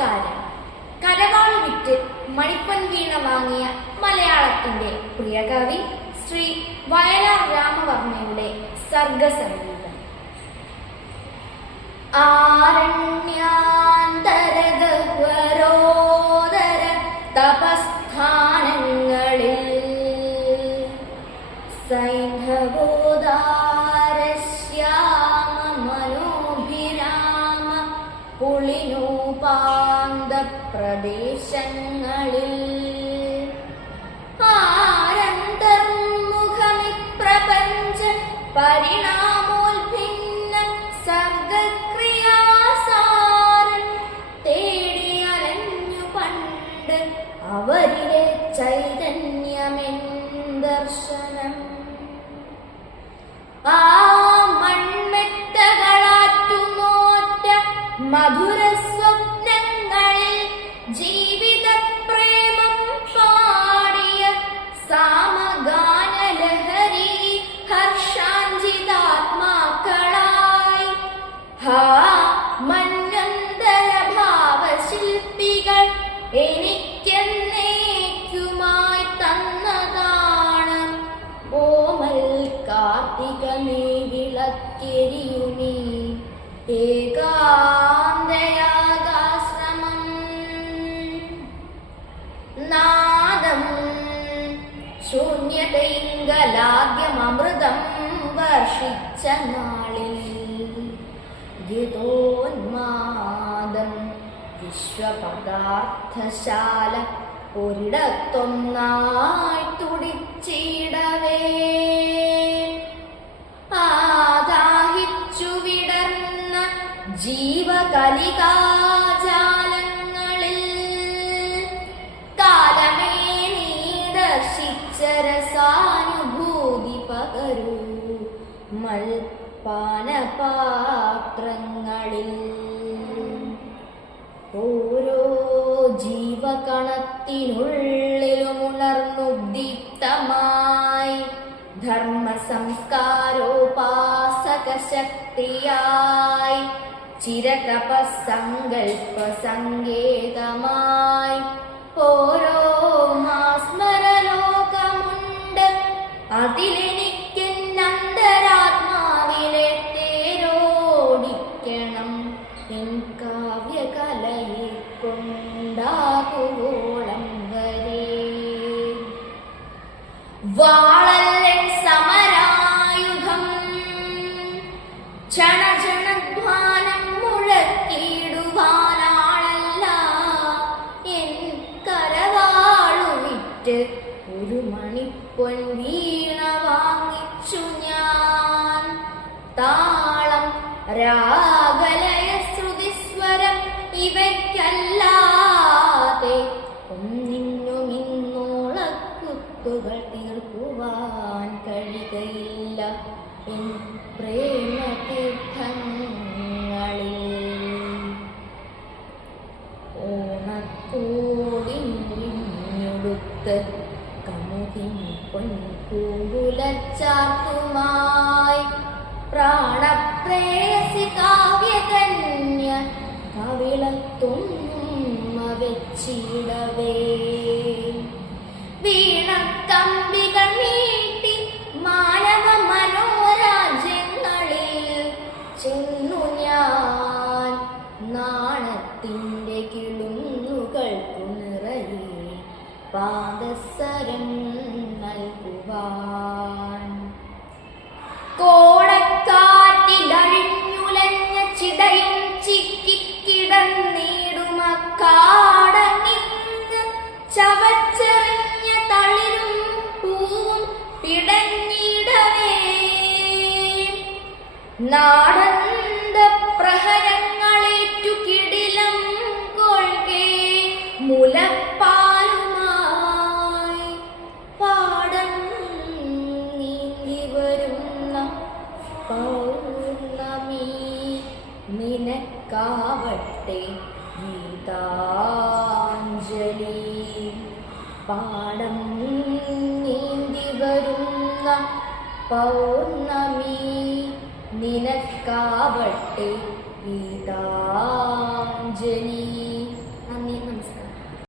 നമസ്കാരം കരവാൾ വിറ്റ് മണിപ്പൻ വീണ വാങ്ങിയ മലയാളത്തിന്റെ പ്രിയകവി ശ്രീ വയലാർ രാമവർമ്മയുടെ സർഗസംഗീതം ആരണ്യാന്തരഗഹ്വരോദര തപസ്ഥാനങ്ങളിൽ സൈന്ധവോദാരശ്യാമ മനോഭിരാമ പുളിനോപാന്ത പ്രദേശങ്ങളിൽ ആരന്തർമുഖമിപ്രപഞ്ച പരിണാമോൽഭിന്ന സർഗക്രിയാസാരൻ തേടി അലഞ്ഞു പണ്ട് അവരിലെ ചൈതന്യമെൻ ദർശനം. ആ മൺമെത്തകളാറ്റുനോറ്റ മധുര വിളക്കെരിയുമീ ഏകാന്തയാകാശ്രമം. നാദം ശൂന്യതയിങ്കലാദ്യമമൃതം വർഷിച്ച നാളിൽ. ഗീതോന്മാദം വിശ്വപദാർത്ഥശാല ഒരിടത്തൊന്നായി തുടിച്ചിടവേ. ജീവകലികാജാലങ്ങളിൽ കാലമേ നീ ദർശിച്ചരസാനുഭൂതി പകരൂ. മൽപാനപാത്രങ്ങളിൽ ഓരോ ജീവകണത്തിനുള്ളിലുമുണർന്നുദ്ദീപ്തമായി ധർമ്മ സംസ്കാരോപാസക ശക്തിയായി ചിരതപസങ്കൽപ്പ സങ്കേതമായി ഓരോ മാസ്മരലോകമുണ്ട്. അതിലെനിക്കെന്നന്തരാത്മാവിലെ തേരോടിക്കണം. എൻ കാവ്യകലയെ കൊണ്ടാകുവോളം വരെ. വാളല്ലൻ മണിപ്പൊൻ വാങ്ങിച്ചു ഞാൻ. താളം രാഗലയ ശ്രുതിസ്വരം ഇവയ്ക്കല്ലാതെ ഒന്നിനും ഇന്നോളക്കുത്തുകൾ തീർക്കുവാൻ കഴിയുകയില്ല. എൻ പ്രേമതീർത്ഥങ്ങളിൽ പൊൻപൂങ്കുലച്ചാർത്തുമായി പ്രാണപ്രേയസി കാവ്യകന്യ കവിളത്തും വെച്ചിടവേ. നാടന്ത പ്രഹരങ്ങളേറ്റു കിടിലം കൊൾകെ മുലപ്പാലുമായി പാടം നീങ്ങി വരുന്ന പൗർണമി നിനക്കാവട്ടെ ഗീതാഞ്ജലി. പാടം നീന്തി വരുന്ന പൗർണമി നിനക്കാവട്ടെ ഗീതാഞ്ജലി